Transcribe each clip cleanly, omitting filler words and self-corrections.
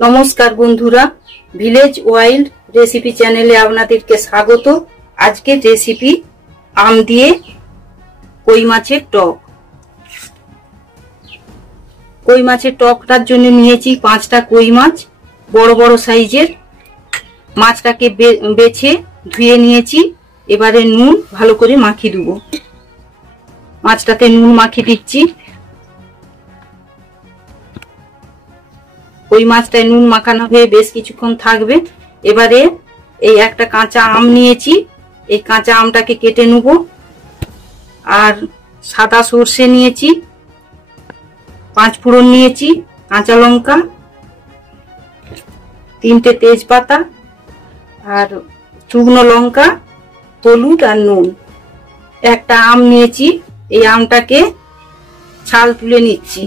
নমস্কার বন্ধুরা, village wild recipe চ্যানেলে আপনাদেরকে স্বাগত। আজকের রেসিপি আম দিয়ে কই মাছের টক। কই মাছের টকটার জন্য নিয়েছি 5টা কই মাছ, বড় বড় সাইজের। মাছটাকে বেছে ধুয়ে নিয়েছি। এবারে নুন ভালো করে মাখিয়ে দেবো। মাছটাতে নুন মাখিয়ে দিচ্ছি। ওই মাছটায় নুন মাখানো হয়ে বেশ কিছুক্ষণ থাকবে। এবারে এই একটা কাঁচা আম নিয়েছি, এই কাঁচা আমটাকে কেটে নেব। আর সাদা সর্ষে নিয়েছি, 5 ফোড়ন নিয়েছি, কাঁচা লঙ্কা, 3টে তেজপাতা, আর শুকনো লঙ্কা, হলুদ আর নুন। একটা আম নিয়েছি, এই আমটাকে ছাল তুলে নিচ্ছি।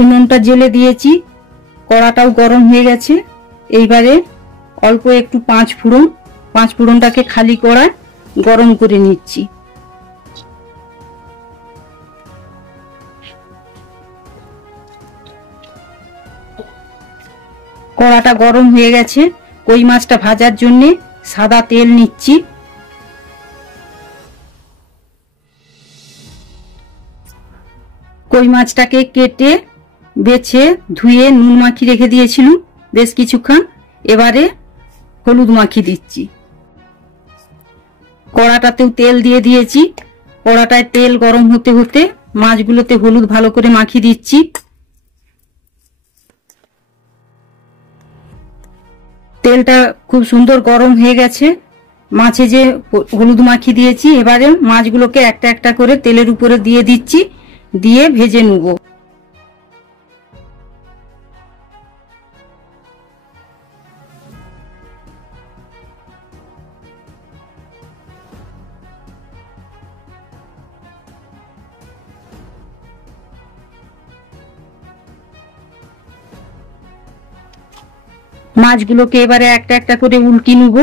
উনুনটা জেলে দিয়েছি, কড়াটাও গরম হয়ে গেছে। এইবারে অল্প একটু 5 ফোড়নটাকে খালি কড়ায় গরম করে নিচ্ছি। কড়াটা গরম হয়ে গেছে। কই মাছটা ভাজার জন্য সাদা তেল নিচ্ছি। কই মাছটাকে কেটে বেছে ধুয়ে নুন মাখিয়ে রেখে দিয়েছিলাম বেশ কিছুক্ষণ। এবারে হলুদ মাখিয়ে দিচ্ছি। কড়াটাতেও তেল দিয়ে দিয়েছি। কড়াটায় তেল গরম হতে হতে মাছগুলোতে হলুদ ভালো করে মাখিয়ে দিচ্ছি। তেলটা খুব সুন্দর গরম হয়ে গেছে। মাছে যে হলুদ মাখিয়ে দিয়েছি, এবারে মাছগুলোকে একটা একটা করে তেলের উপরে দিয়ে দিচ্ছি, দিয়ে ভেজে নেব। মাছগুলোকে এবারে একটা একটা করে উল্টে নেব।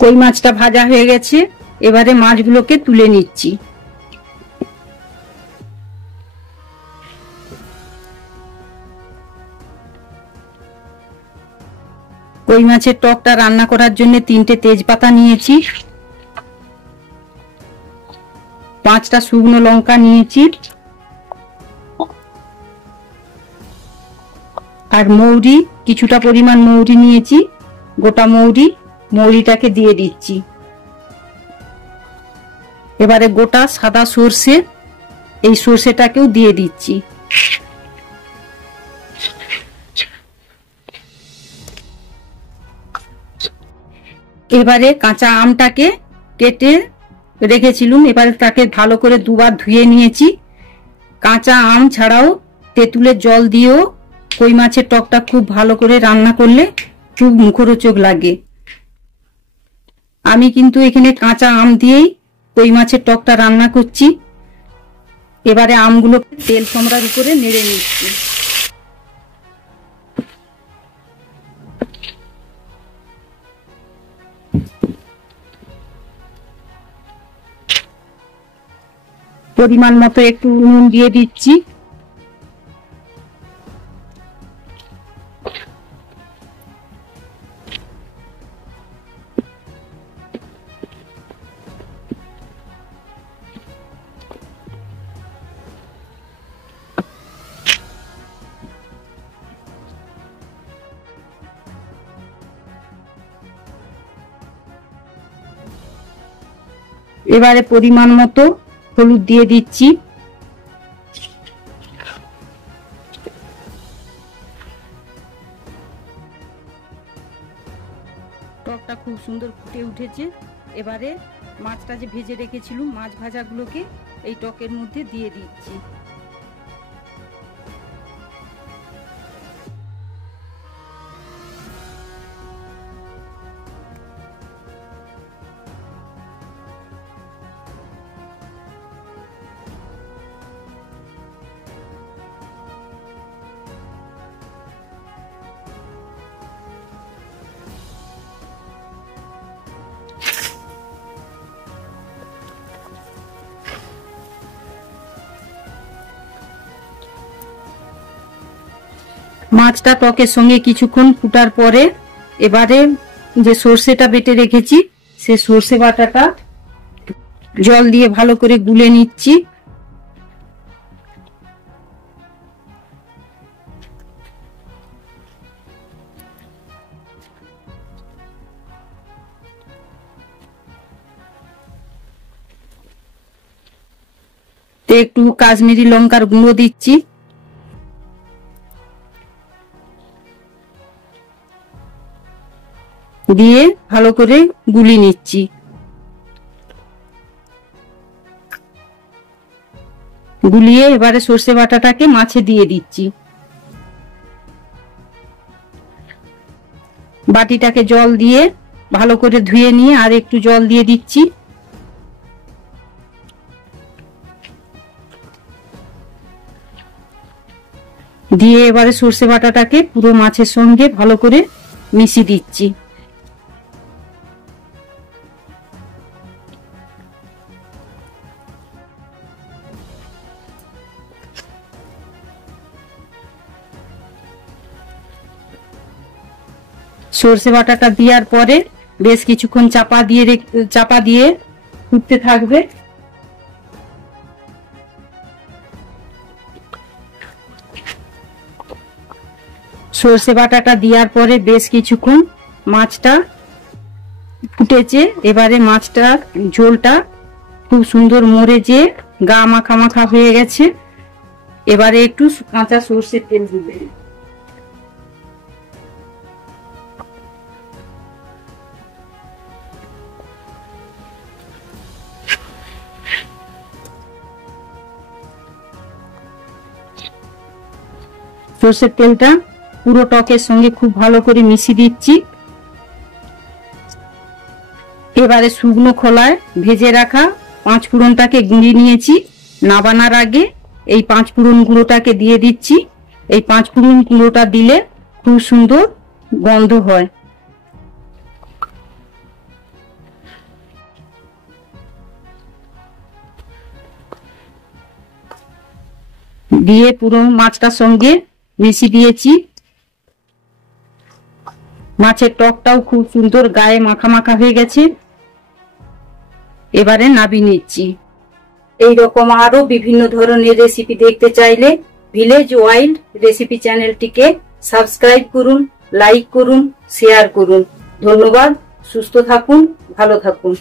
কই মাছটা ভাজা হয়ে গেছে। এবারে মাছগুলোকে তুলে নিচ্ছি। কই মাছের টকটা রান্না করার জন্য 3টে তেজপাতা নিয়েছি, 5টা শুকনো লঙ্কা নিয়েছি, আর মৌরি, কিছুটা পরিমাণ মৌরি নিয়েছি, গোটা মৌরিটাকে দিয়ে দিচ্ছি। এবারে গোটা সাদা সর্ষে, এই সর্ষেটাকেও দিয়ে দিচ্ছি। এবারে কাঁচা আমটাকে কেটে রেখেছিলাম, এবারে তাকে ভালো করে দুবার ধুয়ে নিয়েছি। কাঁচা আম ছাড়াও তেঁতুলের জল দিয়েও কই মাছের টকটা খুব ভালো করে রান্না করলে খুব মুখরোচক লাগে। আমি কিন্তু এখানে কাঁচা আম দিয়েই কই মাছের টকটা রান্না করছি। এবারে আমগুলো তেল সম্রার উপরে নেড়ে নিচ্ছি। পরিমাণ মতো একটু নুন দিয়ে দিচ্ছি। এবারে পরিমাণ মতো হলুদ দিয়ে দিচ্ছি। টকটা খুব সুন্দর ফুটে উঠেছে। এবারে মাছটা যে ভেজে রেখেছিলাম, মাছ ভাজাগুলোকে এই টকের মধ্যে দিয়ে দিচ্ছি। মাছটা টকের সঙ্গে কিছুক্ষণ ফুটার পরে এবারে যে সর্ষেটা বেটে রেখেছি সে সর্ষে বাটাটা জল দিয়ে ভালো করে গুলে নিচ্ছি। একটু কাশ্মীরি লঙ্কার গুঁড়ো দিচ্ছি, দিয়ে ভালো করে গুলি নিচ্ছি। গুলিয়ে এবারে সর্ষে বাটাটাকে মাছে দিয়ে দিচ্ছি। বাটিটাকে জল দিয়ে ভালো করে ধুয়ে নিয়ে আর একটু জল দিয়ে দিচ্ছি। দিয়ে এবারে সর্ষে বাটাটাকে পুরো মাছের সঙ্গে ভালো করে মিশিয়ে দিচ্ছি। সর্ষে বাটাটা দেওয়ার পরে বেশ কিছুক্ষণ চাপা দিয়ে ফুটতে থাকবে। সর্ষে বাটাটা দেওয়ার পরে বেশ কিছুক্ষণ মাছটা ফুটেছে। এবারে মাছটার ঝোলটা খুব সুন্দর মরে যে গা মাখা মাখা হয়ে গেছে। এবারে একটু কাঁচা সর্ষের তেল দিবে। সর্ষের তেলটা পুরো টকের সঙ্গে খুব ভালো করে মিশিয়ে দিচ্ছি। এবারে শুকনো খোলায় ভেজে রাখা 5 ফোড়নটাকে গুঁড়িয়ে নিয়েছি। নাবানার আগে এই 5 ফোড়ন গুঁড়োটাকে দিয়ে দিচ্ছি। এই 5 ফোড়ন গুঁড়োটা দিলে খুব সুন্দর গন্ধ হয়। দিয়ে পুরো মাছটার সঙ্গে মিশিয়ে দিয়েছি। মাছের টকটাও খুব সুন্দর গায়ে মাখা মাখা হয়ে গেছে। এবারে নামিয়ে নিচ্ছি। এইরকম আরো বিভিন্ন ধরনের রেসিপি দেখতে চাইলে ভিলেজ ওয়াইল্ড রেসিপি চ্যানেলটিকে সাবস্ক্রাইব করুন, লাইক করুন, শেয়ার করুন। ধন্যবাদ। সুস্থ থাকুন, ভালো থাকুন।